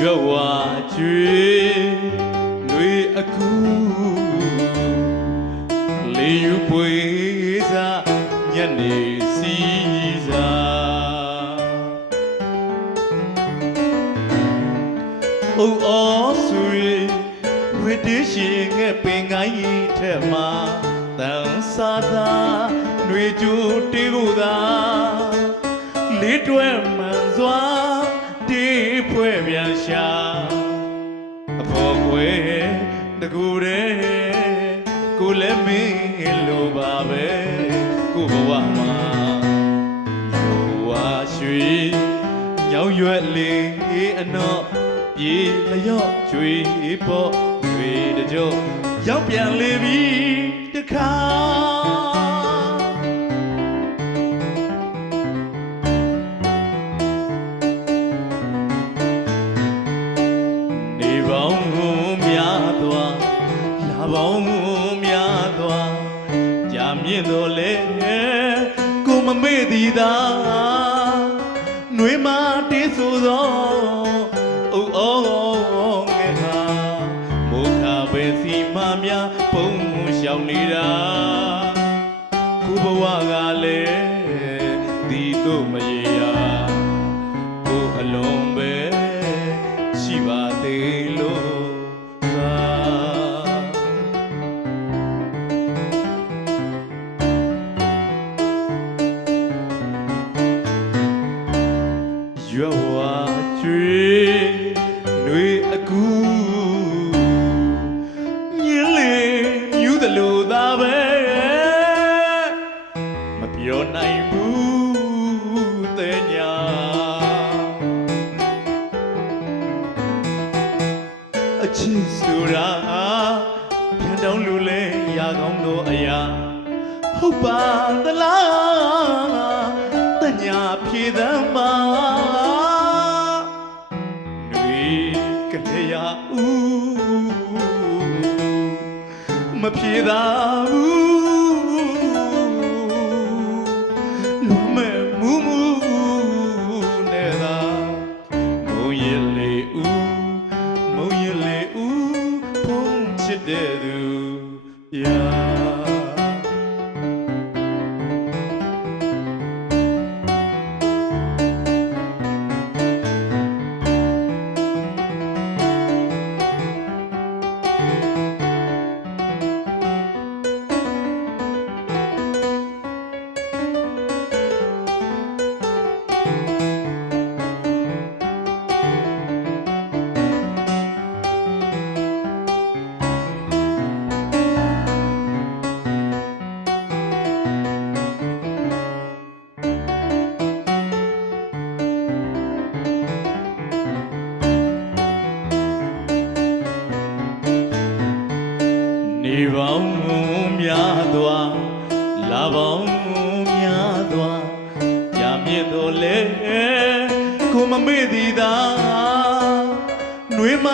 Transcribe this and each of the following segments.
ရွက်ဝါကျွေနှွေအခုလေယူပွေစားညနေစီစားအိုအော်ဆွေဝိတ္တရှင်ငဲ့ပင်ကိုင်းထက်မှာတန်စားသာနှွေကျူတေးကိုသာလေးတွဲမှန်စွာတေးဖွဲ့ပြန်ရှာအဖို့ကွယ်တကူတဲ့ကိုလည်းမင်းလိုပါပဲကိုဘဝမှာယောဝါရွှေညောင်ရွက်လေးအနော့ပြေလျော့ကျွေးပေါ့ကျွေးတကြောရောက်ပြန်လေပြီတခါနေပေါင်းများသွားလာပေါင်းများသွားကြာမြင့်တော်လဲကိုမမေ့သည်သာနှွေးမတေးဆိုသောအိုးအော်ငယ်ဟာမုခပဲစီမများပုံရှောင်နေတာကိုဘဝကလည်းဒီတို့မရေရာကိုအလုံးပဲရှိပါသေးလို့ရွက်ဝါကျွေနှွေအခုမြင်းလေးမြူးသလိုသာပဲမပြောနိုင်ဘူးတဲ့ညာအချစ်ဆိုတာပြန်တောင်းလို့လဲရာကောင်းသောအရာဟုတ်ပါသလားတညာဖြေသမ်းပါကလေးရမပြေသာဘူးလွန်မဲ့မူမူနဲ့သာမုံရလေမုံရလေဖုံးချစ်တဲ့သူရာနေပေါင်းများသွားလာပေါင်းများသွားကြာမြင့်တော်လဲကိုမမေ့သည်သာနှွေးမ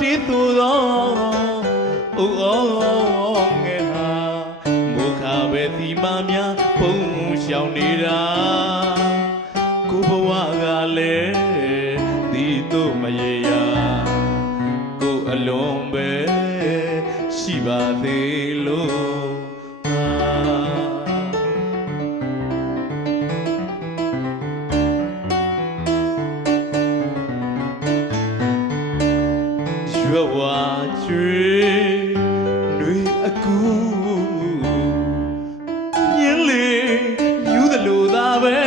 တေးသူသောအိုးအော်ငယ်ဟာမုခပဲသီမများပုံရှောင်နေတာကိုဘဝကလည်းဒီတို့မရေရာကိုအလုံးပဲရှိပါသေးလို့ရွက်ဝါကျွေနှွေအခုမြင်းလေးမြူးသလိုသာပဲ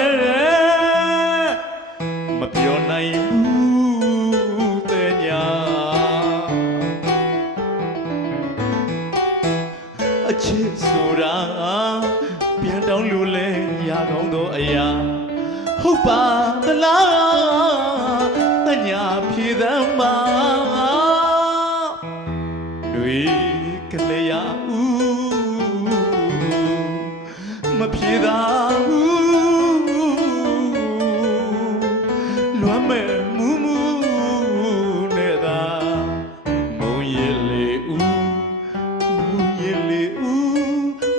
မပြောနိုင်ဘူးတဲ့ညာအချစ်ဆိုတာပြန်တောင်းလို့လဲရာကောင်းသောအရာဟုတ်ပါသလားတညာဖြေသမ်းပါတွေကလေးရမဖြေသာဘူးလွမ်းမဲ့မူမူနဲ့သာမုံရလေမုံရလေ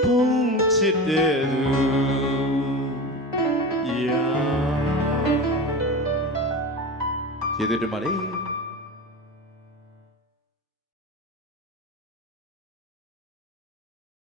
ဖုံးချစ်တဲ့သူရာကျေးဇူးတင်ပါတယ်